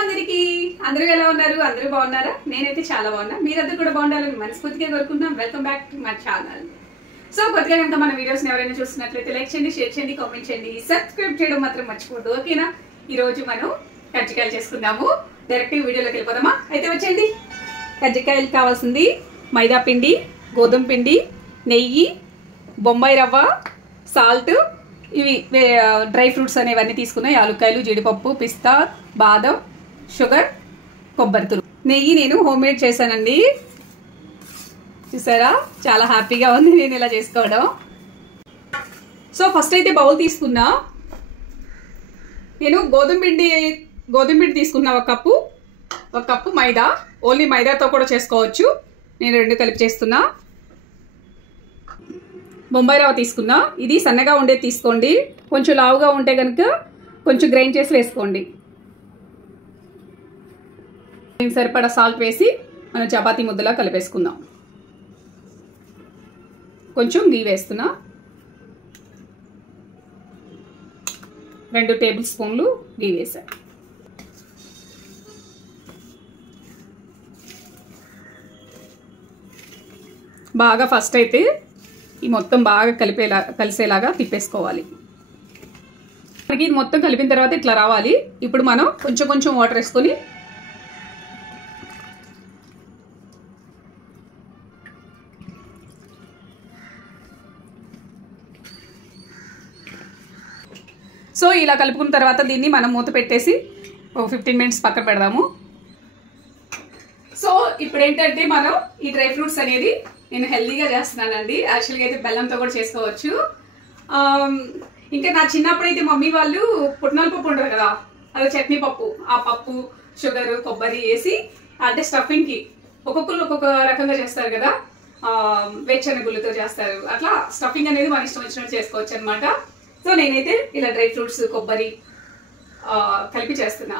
అందరికీ అందరూ ఎలా ఉన్నారు? అందరూ బాగున్నారా? నేనైతే చాలా బాగున్నా. మీరందరూ కూడా బాగుండాలని మనస్ఫూర్తిగా కోరుకుంటున్నాం. Welcome back to my channel. So కొత్తగా కనుక మన వీడియోస్ ఎవరైనా చూస్తున్నట్లయితే లైక్ చేయండి, షేర్ చేయండి, కామెంట్ చేయండి, సబ్స్క్రైబ్ చేయడం మాత్రం మర్చిపోవద్దు. ఓకేనా? ఈ రోజు మనం కజ్జికాయలు చేసుకుందాము. డైరెక్ట్ వీడియోలోకి వెళ్ళిపోదామా? అయితే వచ్చేయండి. కజ్జికాయలు కావాల్సింది మైదా పిండి, గోధుమ పిండి, నెయ్యి, బొంబాయి రవ్వ, సాల్ట్, ఇవి డ్రై ఫ్రూట్స్ అనేవన్నీ తీసుకున్నాయి. యాలుక్కాయలు, జీడిపప్పు, పిస్తా, బాదం, షుగర్, కొబ్బరి తురుము. నెయ్యి నేను హోమ్ మేడ్ చేశానండి. చూసారా, చాలా హ్యాపీగా ఉంది నేను ఇలా చేసుకోవడం. సో ఫస్ట్ అయితే బౌల్ తీసుకున్నా. నేను గోధుమ పిండి తీసుకున్నా. ఒక కప్పు మైదా. ఓన్లీ మైదాతో కూడా చేసుకోవచ్చు. నేను రెండు కలిపి చేస్తున్నా. బొంబాయి రవ్వ తీసుకున్నా. ఇది సన్నగా ఉండేది తీసుకోండి. కొంచెం లావుగా ఉంటే కనుక కొంచెం గ్రైండ్ చేసి వేసుకోండి. సరిపడా సాల్ట్ వేసి మనం చపాతీ ముద్దలా కలిపేసుకుందాం. కొంచెం గీ వేస్తున్నా. 2 టేబుల్ స్పూన్లు గీ వేసా. బాగా ఫస్ట్ అయితే ఈ మొత్తం బాగా కలిసేలాగా తిప్పేసుకోవాలి. మనకి ఇది మొత్తం కలిపిన తర్వాత ఇట్లా రావాలి. ఇప్పుడు మనం కొంచెం వాటర్ వేసుకొని సో ఇలా కలుపుకున్న తర్వాత దీన్ని మనం మూత పెట్టేసి ఒక 15 మినిట్స్ పక్కన పెడదాము. సో ఇప్పుడు ఏంటంటే మనం ఈ డ్రై ఫ్రూట్స్ అనేది నేను హెల్దీగా చేస్తున్నానండి. యాక్చువల్గా అయితే బెల్లంతో కూడా చేసుకోవచ్చు. ఇంకా నా చిన్నప్పుడు అయితే మమ్మీ వాళ్ళు పుట్నాల పప్పు ఉంటుంది కదా, అదే చట్నీ పప్పు, ఆ పప్పు, షుగర్, కొబ్బరి వేసి అంటే స్టఫింగ్కి ఒక్కొక్కరు ఒక్కొక్క రకంగా చేస్తారు కదా. వేరుశనగుళ్ళతో చేస్తారు. అట్లా స్టఫింగ్ అనేది మన ఇష్టం వచ్చినట్టు చేసుకోవచ్చు అనమాట. సో నేనైతే ఇలా డ్రై ఫ్రూట్స్, కొబ్బరి కలిపి చేస్తున్నా.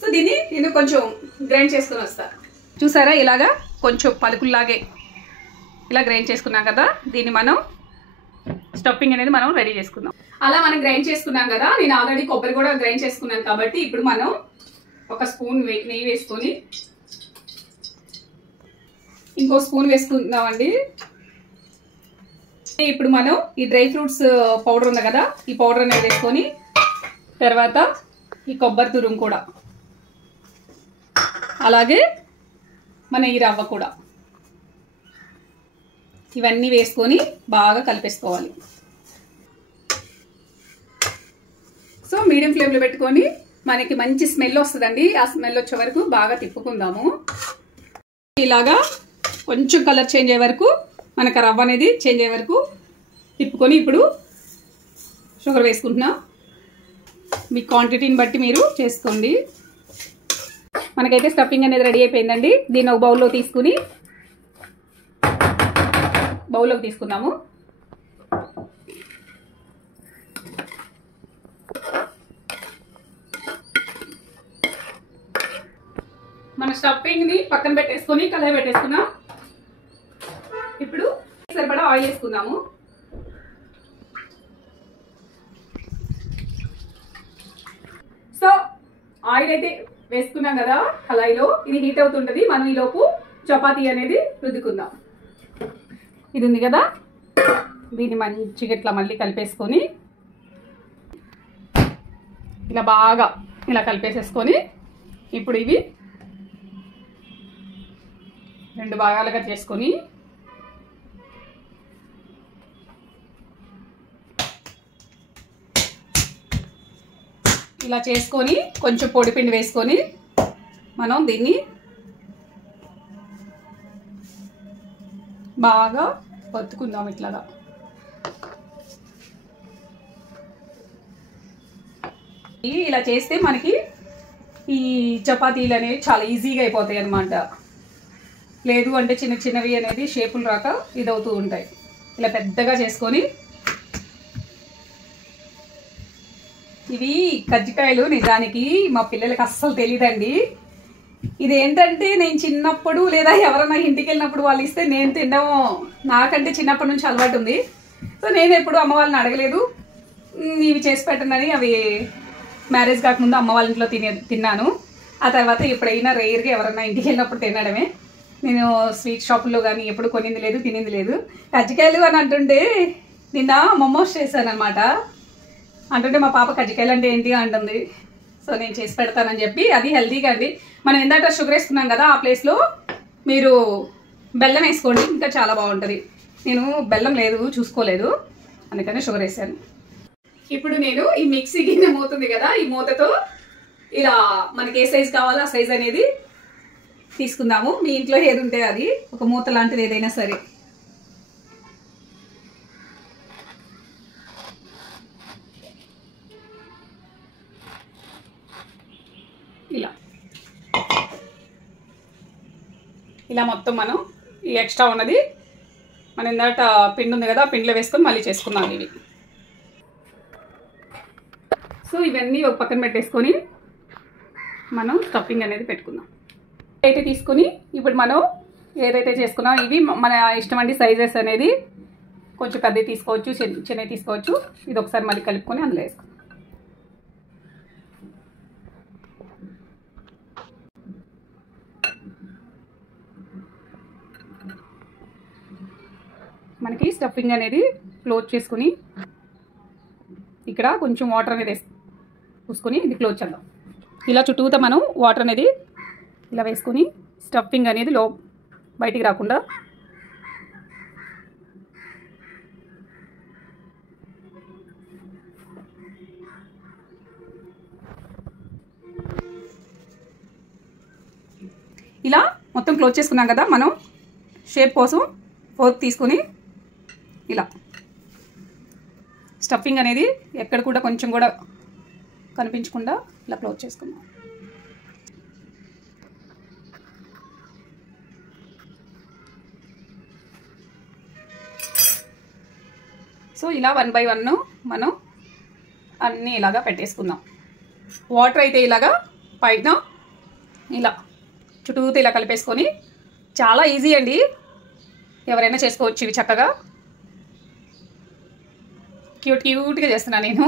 సో దీన్ని నేను కొంచెం గ్రైండ్ చేసుకుని వస్తాను. చూసారా, ఇలాగా కొంచెం పలుకుల్లాగే ఇలా గ్రైండ్ చేసుకున్నాం కదా. దీన్ని మనం స్టఫింగ్ అనేది మనం రెడీ చేసుకుందాం. అలా మనం గ్రైండ్ చేసుకున్నాం కదా. నేను ఆల్రెడీ కొబ్బరి కూడా గ్రైండ్ చేసుకున్నాను కాబట్టి ఇప్పుడు మనం ఒక స్పూన్ నెయ్యి వేసుకొని ఇంకో స్పూన్ వేసుకుందామండి. ఇప్పుడు మనం ఈ డ్రై ఫ్రూట్స్ పౌడర్ ఉంది కదా, ఈ పౌడర్ అనేది వేసుకొని తర్వాత ఈ కొబ్బరి తురుము కూడా, అలాగే మన ఈ రవ్వ కూడా, ఇవన్నీ వేసుకొని బాగా కలిపేసుకోవాలి. సో మీడియం ఫ్లేమ్లో పెట్టుకొని మనకి మంచి స్మెల్ వస్తుందండి. ఆ స్మెల్ వచ్చే వరకు బాగా తిప్పుకుందాము. ఇలాగా కొంచెం కలర్ చేంజ్ అయ్యే వరకు, మనకు రవ్వ అనేది చేంజ్ అయ్యే వరకు తిప్పుకొని ఇప్పుడు షుగర్ వేసుకుంటున్నా. మీ క్వాంటిటీని బట్టి మీరు చేసుకోండి. మనకైతే స్టఫింగ్ అనేది రెడీ అయిపోయిందండి. దీన్ని ఒక బౌల్లోకి తీసుకున్నాము. మన స్టఫింగ్ని పక్కన పెట్టేసుకొని కళాయి పెట్టేసుకున్నాం. ఇప్పుడు సరిపడా ఆయిల్ వేసుకుందాము. సో ఆయిల్ అయితే వేసుకున్నాం కదా కళాయిలో. ఇది హీట్ అవుతుంటది. మనం ఈలోపు చపాతీ అనేది రుద్దుకుందాం. ఇది ఉంది కదా, దీన్ని మంచిగా ఇట్లా మళ్ళీ కలిపేసుకొని ఇలా బాగా ఇలా కలిపేసేసుకొని ఇప్పుడు ఇవి 2 భాగాలుగా చేసుకొని ఇలా చేసుకొని కొంచెం పొడిపిండి వేసుకొని మనం దీన్ని బాగా ఒత్తుకుందాం. ఇట్లాగా ఇలా చేస్తే మనకి ఈ చపాతీలు అనేవి చాలా ఈజీగా అయిపోతాయి అన్నమాట. లేదు అంటే చిన్నవి అనేది షేపులు రాక ఇదవుతూ ఉంటాయి. ఇలా పెద్దగా చేసుకొని ఇవి కజ్జికాయలు నిజానికి మా పిల్లలకి అస్సలు తెలియదండి. ఇదేంటంటే నేను చిన్నప్పుడు లేదా ఎవరైనా ఇంటికి వెళ్ళినప్పుడు వాళ్ళు ఇస్తే నేను తినడం నాకంటే చిన్నప్పటి నుంచి అలవాటు ఉంది. సో నేను ఎప్పుడు అమ్మ వాళ్ళని అడగలేదు ఇవి చేసి పెట్టండి. అవి మ్యారేజ్ కాకముందు అమ్మ వాళ్ళ ఇంట్లో తిన్నాను. ఆ తర్వాత ఎప్పుడైనా రేర్గా ఎవరన్నా ఇంటికి వెళ్ళినప్పుడు తినడమే. నేను స్వీట్ షాపుల్లో కానీ ఎప్పుడు కొనింది లేదు, తినింది లేదు. కజ్జికాయలు అని అంటుంటే నిన్న మోమోస్ చేశాను అనమాట. అంటుంటే మా పాప కజ్జికాయలు అంటే ఏంటి అంటుంది. సో నేను చేసి పెడతానని చెప్పి, అది హెల్తీగా అండి. మనం ఇందాక షుగర్ వేసుకున్నాం కదా, ఆ ప్లేస్లో మీరు బెల్లం వేసుకోండి, ఇంకా చాలా బాగుంటుంది. నేను బెల్లం లేదు చూసుకోలేదు, అందుకనే షుగర్ వేసాను. ఇప్పుడు నేను ఈ మిక్సీ గిన్నె మూతుంది కదా, ఈ మూతతో ఇలా మనకి ఏ సైజ్ కావాలో ఆ సైజ్ అనేది తీసుకుందాము. మీ ఇంట్లో ఏది ఉంటే అది, ఒక మూత లాంటిది ఏదైనా సరే. ఇలా మొత్తం మనం ఈ ఎక్స్ట్రా ఉన్నది మన ఇందాక పిండి ఉంది కదా, పిండిలో వేసుకొని మళ్ళీ చేసుకుందాం ఇవి. సో ఇవన్నీ ఒక పక్కన పెట్టేసుకొని మనం స్టఫింగ్ అనేది పెట్టుకుందాం. అయితే తీసుకొని ఇప్పుడు మనం ఏదైతే చేసుకున్నాం ఇవి మన ఇష్టం అండి. సైజెస్ అనేది కొంచెం పెద్దవి తీసుకోవచ్చు, చిన్నవి తీసుకోవచ్చు. ఇది ఒకసారి మళ్ళీ కలుపుకొని అందులో వేసుకుందాం. మనకి స్టఫింగ్ అనేది క్లోజ్ చేసుకుని ఇక్కడ కొంచెం వాటర్ అనేది పూసుకొని ఇది క్లోజ్ చేద్దాం. ఇలా చుట్టూతో మనం వాటర్ అనేది ఇలా వేసుకొని స్టఫింగ్ అనేది బయటికి రాకుండా ఇలా మొత్తం క్లోజ్ చేసుకున్నాం కదా. మనం షేప్ కోసం ఫోర్క్ తీసుకుని ఇలా స్టఫింగ్ అనేది ఎక్కడ కూడా కొంచెం కూడా కనిపించకుండా ఇలా క్లోజ్ చేసుకుందాం. సో ఇలా 1 by 1 మనం అన్నీ ఇలాగా పెట్టేసుకుందాం. వాటర్ అయితే ఇలాగా పైన ఇలా చుట్టూతో ఇలా కలిపేసుకొని, చాలా ఈజీ అండి, ఎవరైనా చేసుకోవచ్చు ఇవి చక్కగా. క్యూట్గా చేస్తున్నాను నేను.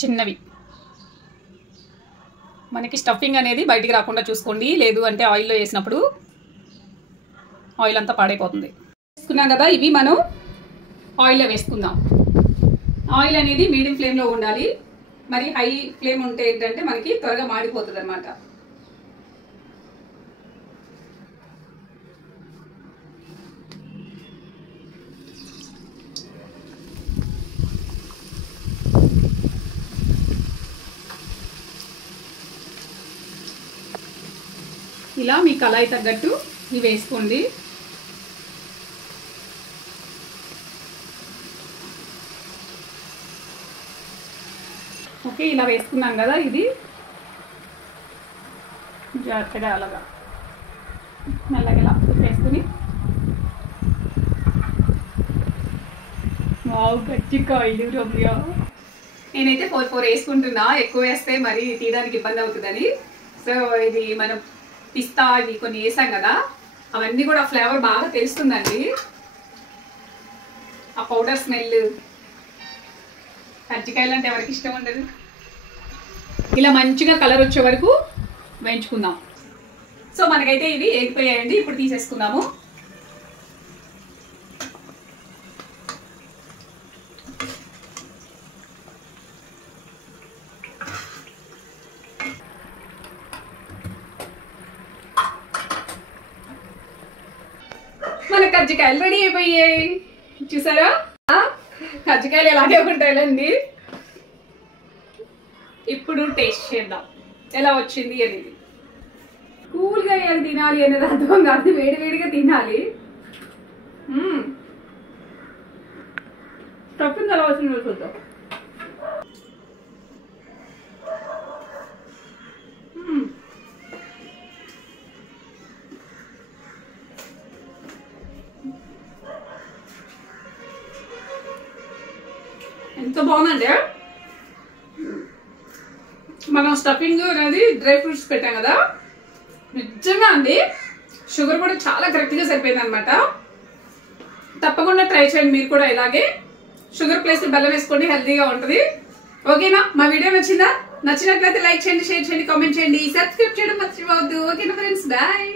చిన్నవి మనకి స్టఫింగ్ అనేది బయటికి రాకుండా చూసుకోండి, లేదు అంటే ఆయిల్లో వేసినప్పుడు ఆయిల్ అంతా పాడైపోతుంది. వేసుకున్నాం కదా, ఇవి మనం ఆయిల్లో వేసుకుందాం. ఆయిల్ అనేది మీడియం ఫ్లేమ్లో ఉండాలి, మరి హై ఫ్లేమ్ ఉంటే ఏంటంటే మనకి త్వరగా మాడిపోతుంది అన్నమాట. ఇలా మీ కళాయి తగ్గట్టు ఇవి వేసుకోండి. ఓకే, ఇలా వేసుకున్నాం కదా, ఇది జాగ్రత్తగా అలాగా మెల్లగా ఇలా వేసుకుని కజ్జికాయలు రమ్య. నేనైతే 4 వేసుకుంటున్నా, ఎక్కువ వేస్తే మరి తీయడానికి ఇబ్బంది అవుతుందని. సో ఇది మనం పిస్తా ఇవి కొన్ని వేసాం కదా, అవన్నీ కూడా ఫ్లేవర్ బాగా తెలుస్తుందండి. ఆ పౌడర్ స్మెల్, కజ్జికాయలు అంటే ఎవరికి ఇష్టం ఉండదు. ఇలా మంచిగా కలర్ వచ్చే వరకు వేయించుకుందాం. సో మనకైతే ఇవి వేగిపోయాయండి, ఇప్పుడు తీసేసుకుందాము. మన కజ్జికాయలు రెడీ అయిపోయాయి, చూసారా? కజ్జికాయలు ఎలాగే ఉంటాయండి. ఇప్పుడు టేస్ట్ చేద్దాం ఎలా వచ్చింది అనేది. కూల్గా ఏం తినాలి అనేది అర్థం కాదు, వేడివేడిగా తినాలి. స్టఫింగ్ ఎలా వచ్చిందో చూద్దాం. ఎంత బాగుందండి. మనం స్టఫింగ్ అనేది డ్రై ఫ్రూట్స్ పెట్టాం కదా, నిజంగా అండి షుగర్ కూడా చాలా కరెక్ట్గా సరిపోయింది అనమాట. తప్పకుండా ట్రై చేయండి మీరు కూడా ఇలాగే. షుగర్ ప్లేస్ బెల్లం వేసుకోండి, హెల్తీగా ఉంటుంది. ఓకేనా? మా వీడియో నచ్చిందా? నచ్చినట్లయితే లైక్ చేయండి, షేర్ చేయండి, కామెంట్ చేయండి, సబ్స్క్రైబ్ చేయడం మర్చిపోవద్దు. ఓకేనా ఫ్రెండ్స్, బాయ్.